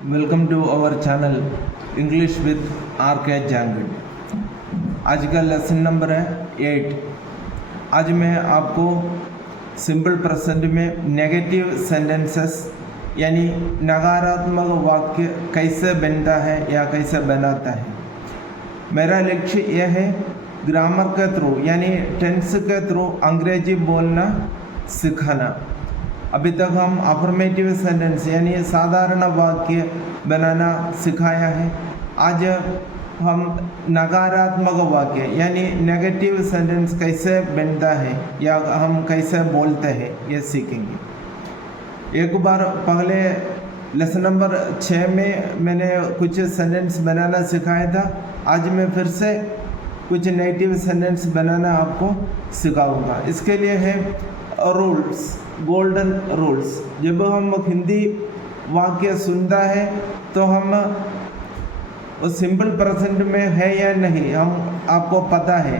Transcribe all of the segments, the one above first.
Welcome to our channel English with R K. Jangid. आज का lesson number है 8। आज मैं आपको सिंपल प्रेजेंट में नेगेटिव सेंटेंसेस यानी नकारात्मक वाक्य कैसे बनता है या कैसे बनाता है। मेरा लक्ष्य यह है ग्रामर के थ्रू यानी टेंस के थ्रू अंग्रेजी बोलना सिखाना। अभी तक हम अफर्मेटिव सेंटेंस यानी साधारण वाक्य बनाना सिखाया है। आज हम नकारात्मक वाक्य यानी नेगेटिव सेंटेंस कैसे बनता है या हम कैसे बोलते हैं ये सीखेंगे। एक बार पहले लेसन नंबर 6 में मैंने कुछ सेंटेंस बनाना सिखाया था। आज मैं फिर से कुछ नेगेटिव सेंटेंस बनाना आपको सिखाऊंगा। इसके लिए है रूल्स, गोल्डन रूल्स। जब हम हिंदी वाक्य सुनता है तो हम उस सिंपल प्रेजेंट में है या नहीं हम आपको पता है।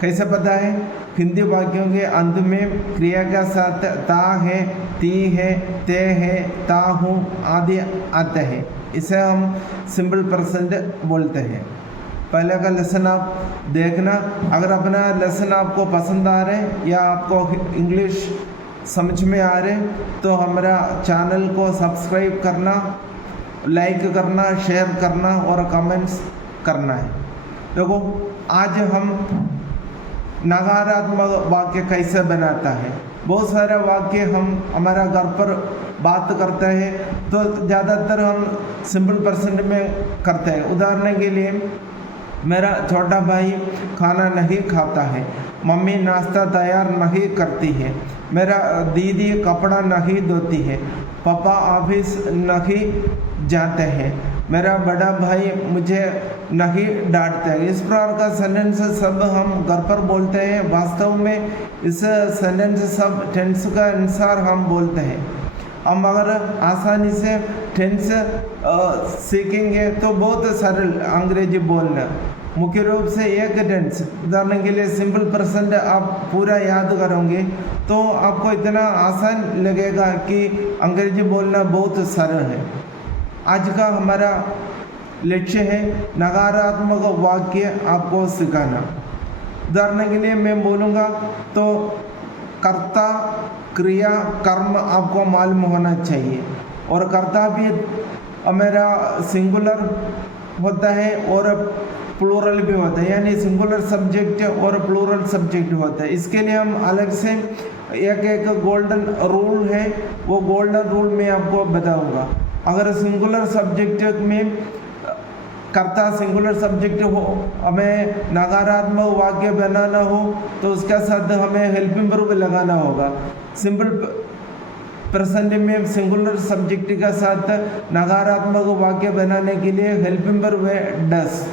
कैसे पता है? हिंदी वाक्यों के अंत में क्रिया के साथ ता है, ती है, ते है, ता हूँ आदि आते हैं। इसे हम सिंपल प्रेजेंट बोलते हैं। पहले का लेसन आप देखना। अगर अपना लेसन आपको पसंद आ रहे हैं या आपको इंग्लिश समझ में आ रहे तो हमारा चैनल को सब्सक्राइब करना, लाइक करना, शेयर करना और कमेंट्स करना है। देखो आज हम नकारात्मक वाक्य कैसे बनाता है। बहुत सारे वाक्य हम हमारा घर पर बात करते हैं तो ज़्यादातर हम सिंपल प्रेजेंट में करते हैं। उदाहरण के लिए मेरा छोटा भाई खाना नहीं खाता है, मम्मी नाश्ता तैयार नहीं करती है, मेरा दीदी कपड़ा नहीं धोती है, पापा ऑफिस नहीं जाते हैं, मेरा बड़ा भाई मुझे नहीं डांटते हैं। इस प्रकार का सेंटेंस सब हम घर पर बोलते हैं। वास्तव में इस सेंटेंस सब टेंस का अनुसार हम बोलते हैं। हम अगर आसानी से टेंस सीखेंगे तो बहुत सरल अंग्रेजी बोलना। मुख्य रूप से एक टेंस, उदाहरण के लिए सिंपल प्रेजेंट आप पूरा याद करोगे तो आपको इतना आसान लगेगा कि अंग्रेजी बोलना बहुत सरल है। आज का हमारा लक्ष्य है नकारात्मक वाक्य आपको सिखाना। उदाहरण के लिए मैं बोलूँगा तो कर्ता, क्रिया, कर्म आपको मालूम होना चाहिए। और कर्ता भी मेरा सिंगुलर होता है और प्लूरल भी होता है, यानी सिंगुलर सब्जेक्ट और प्लूरल सब्जेक्ट होता है। इसके लिए हम अलग से एक गोल्डन रूल है, वो गोल्डन रूल मैं आपको बताऊंगा। अगर सिंगुलर सब्जेक्ट में कर्ता सिंगुलर सब्जेक्ट हो, हमें नकारात्मक वाक्य बनाना हो तो उसके साथ हमें हेल्पिंग वर्ब लगाना होगा। सिंपल प्रेजेंट में सिंगुलर सब्जेक्ट के साथ नकारात्मक वाक्य बनाने के लिए हेल्पिंग वर्ब है डस।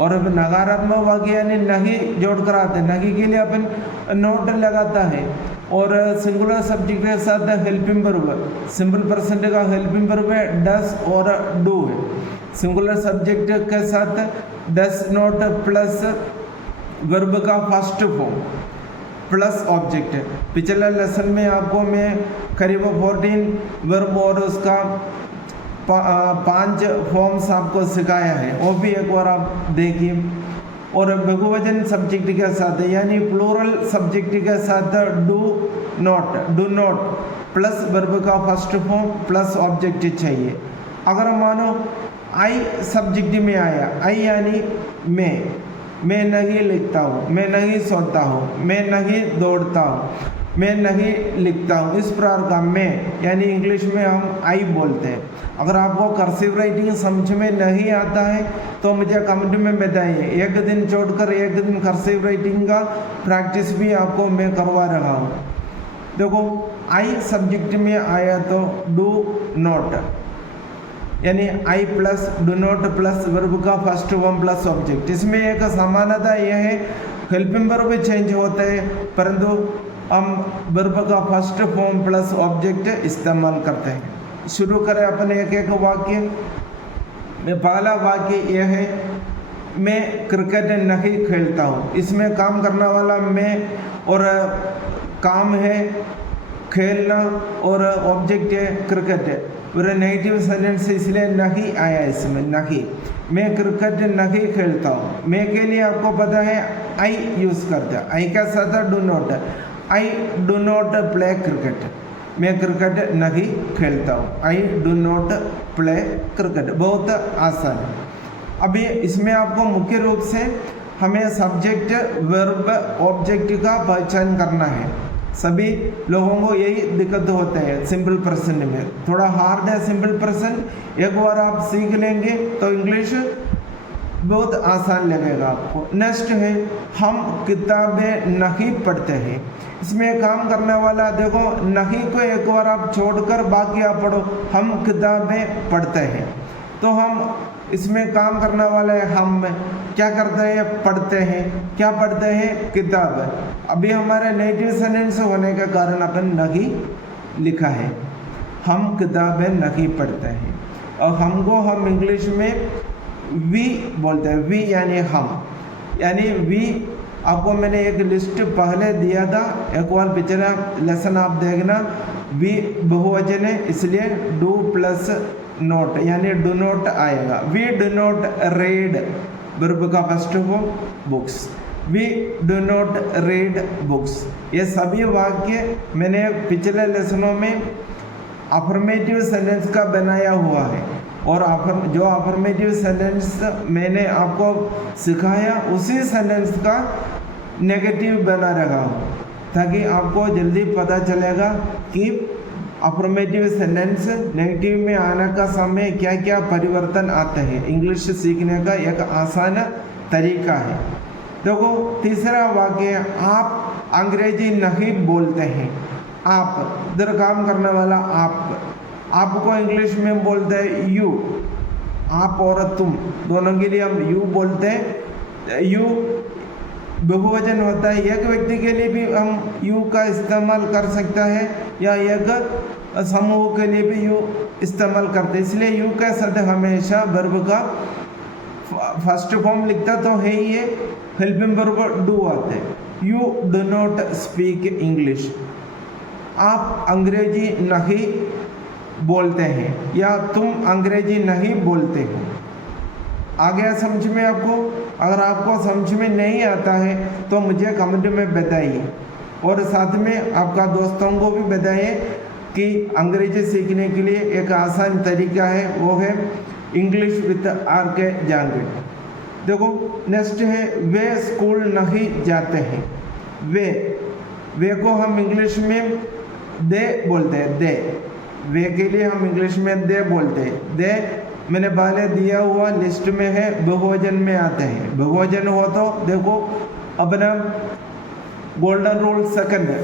और नकारात्मक वाक्य यानी नहीं जोड़कर आते हैं, नहीं के लिए अपन नोट लगाता है। और सिंगुलर सब्जेक्ट के साथ हेल्पिंग वर्ब, सिंपल प्रेजेंट का हेल्पिंग वर्ब है डस और डू है। सिंगुलर सब्जेक्ट के साथ डस नोट प्लस वर्ब का फर्स्ट फॉर्म प्लस ऑब्जेक्ट। पिछले लेसन में आपको मैं करीब 14 वर्ब और उसका 5 फॉर्म्स आपको सिखाया है, वो भी एक बार आप देखिए। और बहुवचन सब्जेक्ट के साथ यानी प्लूरल सब्जेक्ट के साथ डू नॉट प्लस वर्ब का फर्स्ट फॉर्म प्लस ऑब्जेक्ट चाहिए। अगर मानो आई सब्जेक्ट में आया, आई यानी मैं नहीं लिखता हूँ, मैं नहीं सोता हूँ, मैं नहीं दौड़ता हूँ, मैं नहीं लिखता हूँ। इस प्रकार का मैं यानी इंग्लिश में हम आई बोलते हैं। अगर आपको कर्सिव राइटिंग समझ में नहीं आता है तो मुझे कमेंट में बताइए। एक दिन छोड़कर एक दिन कर्सिव राइटिंग का प्रैक्टिस भी आपको मैं करवा रहा हूँ। देखो आई सब्जेक्ट में आया तो डू नॉट यानी I plus do not plus verb का फर्स्ट फॉर्म प्लस ऑब्जेक्ट। इसमें एक समानता यह है हेल्पिंग वर्ब चेंज होता है परंतु हम वर्ब का फर्स्ट फॉर्म प्लस ऑब्जेक्ट इस्तेमाल करते हैं। शुरू करें अपने एक वाक्य में। पहला वाक्य यह है मैं क्रिकेट नहीं खेलता हूँ। इसमें काम करने वाला मैं और काम है खेलना और ऑब्जेक्ट है क्रिकेट, और नेगेटिव सेंटेंस इसलिए नहीं आया इसमें, नहीं। मैं क्रिकेट नहीं खेलता हूँ। मैं के लिए आपको पता है आई यूज़ करते हैं, आई का साथ do not, I do not play cricket, मैं क्रिकेट नहीं खेलता हूँ, I do not play cricket. बहुत आसान है। अभी इसमें आपको मुख्य रूप से हमें सब्जेक्ट वर्ब ऑब्जेक्ट का पहचान करना है। सभी लोगों को यही दिक्कत होता है सिंपल पर्सन में, थोड़ा हार्ड है सिंपल पर्सन। एक बार आप सीख लेंगे तो इंग्लिश बहुत आसान लगेगा आपको। नेक्स्ट है हम किताबें नहीं पढ़ते हैं। इसमें काम करने वाला देखो, नहीं को एक बार आप छोड़कर बाकी आप पढ़ो, हम किताबें पढ़ते हैं। तो हम इसमें काम करने वाला है, हम क्या करते हैं, पढ़ते हैं। क्या पढ़ते हैं, किताब। अभी हमारे नेटिव सेंटेंस होने के कारण अपन नहीं लिखा है, हम किताबें नहीं पढ़ते हैं। और हमको हम इंग्लिश में वी बोलते हैं, वी यानी हम, यानी वी। आपको मैंने एक लिस्ट पहले दिया था, एक बार पिछला लेसन आप देखना। वी बहुवचन है इसलिए डू प्लस नोट यानी डू नॉट आएगा। We do not read verb का first form books, we do not read books. ये सभी वाक्य मैंने पिछले लेसनों में अफर्मेटिव सेंटेंस का बनाया हुआ है, और जो अफर्मेटिव सेंटेंस मैंने आपको सिखाया उसी सेंटेंस का नेगेटिव बना रहा हूँ, ताकि आपको जल्दी पता चलेगा कि अफर्मेटिव सेंटेंस नेगेटिव में आने का समय क्या क्या परिवर्तन आते हैं। इंग्लिश सीखने का एक आसान तरीका है। देखो तीसरा वाक्य, आप अंग्रेजी नहीं बोलते हैं। आप इधर काम करने वाला आप, आपको इंग्लिश में बोलते हैं यू। आप और तुम दोनों के लिए हम यू बोलते हैं। यू बहुवचन होता है, एक व्यक्ति के लिए भी हम यू का इस्तेमाल कर सकता है, या एक समूह के लिए भी यू इस्तेमाल करते हैं। इसलिए यू के साथ हमेशा वर्ब का फर्स्ट फॉर्म लिखता तो है ही है, हेल्पिंग वर्ब डू आते हैं। You do not speak English, आप अंग्रेजी नहीं बोलते हैं, या तुम अंग्रेजी नहीं बोलते हो। आ गया समझ में आपको? अगर आपको समझ में नहीं आता है तो मुझे कमेंट में बताइए, और साथ में आपका दोस्तों को भी बताइए कि अंग्रेजी सीखने के लिए एक आसान तरीका है, वो है इंग्लिश विद आर.के. जांगड़। देखो नेक्स्ट है, वे स्कूल नहीं जाते हैं। वे को हम इंग्लिश में दे बोलते हैं, दे। वे के लिए हम इंग्लिश में दे बोलते हैं। दे मैंने पहले दिया हुआ लिस्ट में है, बहुवचन में आते हैं। बहुवचन हो तो देखो अपना गोल्डन रूल सेकंड है,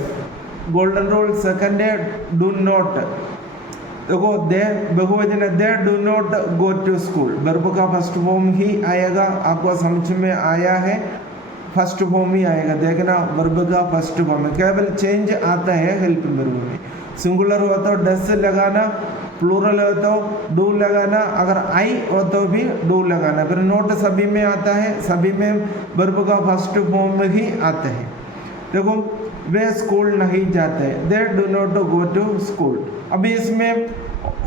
गोल्डन रूल सेकंड है डू नॉट। देखो दे बहुवचन है, they do not go to school, verb का फर्स्ट फॉर्म ही आएगा। आपको समझ में आया है, फर्स्ट फॉर्म ही आएगा। देखना वर्ब का फर्स्ट फॉर्म है, केवल चेंज आता है हेल्प वर्ब में। सिंगुलर हो तो डस लगाना, प्लूरल हो तो डू लगाना, अगर आई हो तो भी डू लगाना। फिर नोट सभी में आता है, सभी में वर्ब का फर्स्ट फॉर्म ही आता है। देखो वे स्कूल नहीं जाते, they do not go to school. अभी इसमें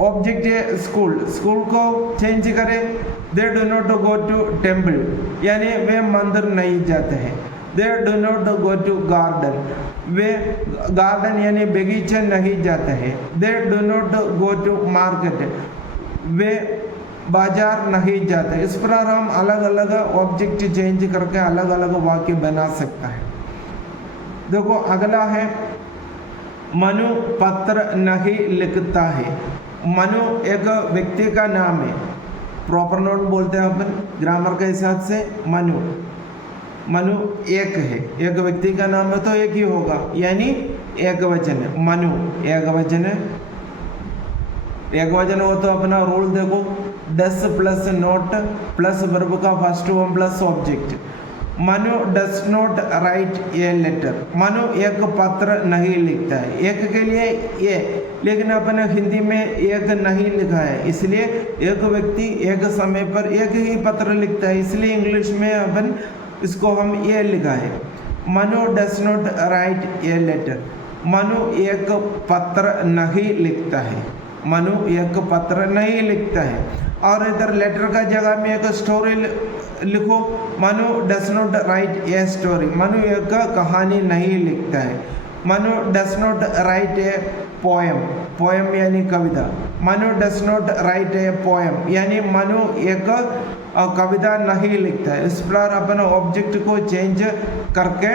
ऑब्जेक्ट है स्कूल, स्कूल को चेंज करें, they do not go to temple, यानी वे मंदिर नहीं जाते हैं। They do not go to garden, वे गार्डन यानी बगीचे नहीं जाते हैं। They do not go to market, वे बाजार नहीं जाते। इस प्रकार हम अलग अलग ऑब्जेक्ट चेंज करके अलग अलग वाक्य बना सकता है। देखो अगला है, मनु पत्र नहीं लिखता है। मनु एक व्यक्ति का नाम है, प्रॉपर नाउन बोलते हैं अपन ग्रामर के हिसाब से। मनु एक है, एक व्यक्ति का नाम है तो एक ही होगा, यानी एक वचन है। मनु एक वचन है, एक वचन हो तो अपना रूल देखो, does plus not plus verb का first form plus object. Manu does not write a letter, Manu एक पत्र नहीं लिखता है। एक के लिए ये, लेकिन अपने हिंदी में एक नहीं लिखा है, इसलिए एक व्यक्ति एक समय पर एक ही पत्र लिखता है, इसलिए इंग्लिश में अपन इसको हम ये लिखा है, Manu does not write a letter. Manu एक पत्र नहीं लिखता है, मनु एक पत्र नहीं लिखता है। और इधर लेटर का जगह में एक स्टोरी लिखो, Manu does not write a story, Manu एक कहानी नहीं लिखता है। Manu does not write a poem, poem यानी कविता, Manu does not write a poem यानी मनु एक कविता नहीं लिखता है। इस प्रकार अपन ऑब्जेक्ट को चेंज करके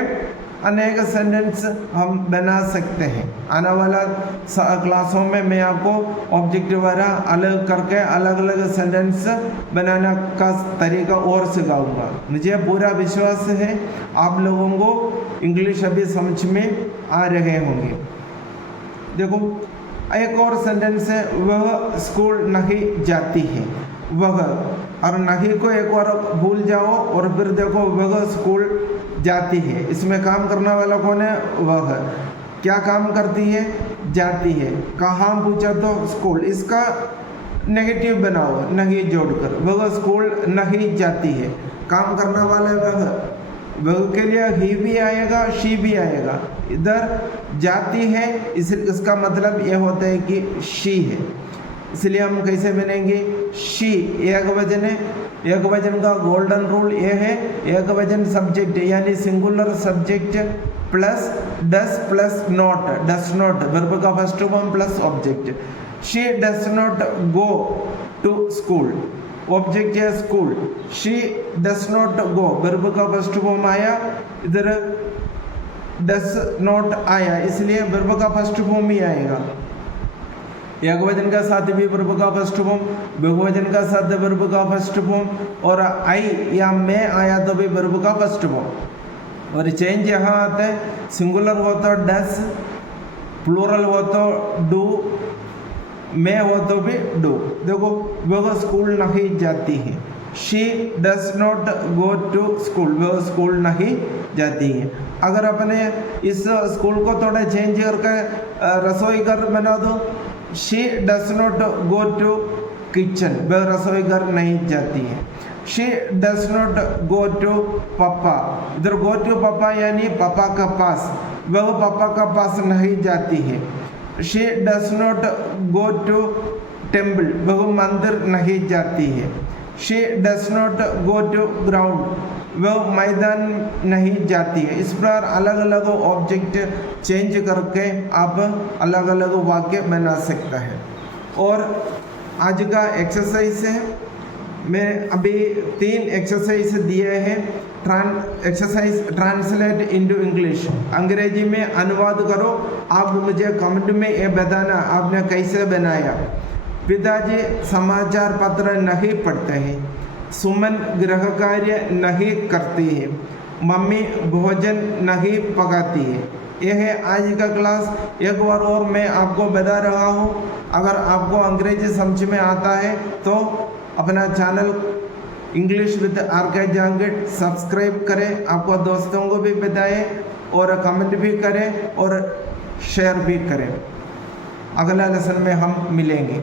अनेक सेंटेंस हम बना सकते हैं। आने वाला क्लासों में मैं आपको ऑब्जेक्ट वगैरह अलग करके अलग अलग सेंटेंस बनाने का तरीका और सिखाऊंगा। मुझे पूरा विश्वास है आप लोगों को इंग्लिश अभी समझ में आ रहे होंगे। देखो एक और सेंटेंस है, वह स्कूल नहीं जाती है, वह, और नहीं को एक बार भूल जाओ और फिर देखो वह स्कूल जाती है। इसमें काम करने वाला कौन है? वह। क्या काम करती है? जाती है। कहाँ पूछा तो स्कूल, इसका नेगेटिव बनाओ नहीं जोड़कर, वह स्कूल नहीं जाती है। काम करने वाला वह के लिए ही भी आएगा, शी भी आएगा। इधर जाती है इसका मतलब यह होता है कि शी है, इसलिए हम कैसे बनेंगे? शी एक वचन है, एक वचन का गोल्डन रूल ये है, एक वचन सब्जेक्ट यानी singular subject plus does plus not, does not verb का first form plus object. She does not go to school, object है स्कूल। She does not go verb का फर्स्ट फॉर्म आया, इधर डस नॉट आया, इसलिए वर्ब का फर्स्ट फॉर्म ही आएगा। एक वचन का साथ भी वर्ब का फर्स्ट फॉर्म, बहुवचन का साथ वर्ब का फर्स्ट फॉर्म, और आई या मैं आया तो भी वर्ब का फर्स्ट फॉर्म। और चेंज यहाँ आता है, सिंगुलर हो तो डस, प्लूरल हो तो डू, मैं हो तो भी डू। देखो वह स्कूल नहीं जाती है, she does not go to school, वह स्कूल नहीं जाती है। अगर अपने इस स्कूल को थोड़ा चेंज करके रसोई घर बना दो, she does not go to kitchen, वह रसोई घर नहीं जाती है। She does not go to papa, इधर गो टू पापा यानी पापा का पास, वह पापा का पास नहीं जाती है। She does not go to temple, वह मंदिर नहीं जाती है। She does not go to ground, वह मैदान नहीं जाती है। इस प्रकार अलग अलग ऑब्जेक्ट चेंज करके आप अलग अलग वाक्य बना सकता है। और आज का एक्सरसाइज है, मैं अभी 3 एक्सरसाइज दिए हैं। एक्सरसाइज ट्रांसलेट इनटू इंग्लिश, अंग्रेजी में अनुवाद करो। आप मुझे कमेंट में ये बताना आपने कैसे बनाया। पिताजी समाचार पत्र नहीं पढ़ते हैं, सुमन गृह कार्य नहीं करती है, मम्मी भोजन नहीं पकाती है। यह है आज का क्लास। एक बार और मैं आपको बता रहा हूँ, अगर आपको अंग्रेजी समझ में आता है तो अपना channel English with R K. Jangid subscribe करें, आपको दोस्तों को भी बताएं और कमेंट भी करें और शेयर भी करें। अगला लेसन में हम मिलेंगे।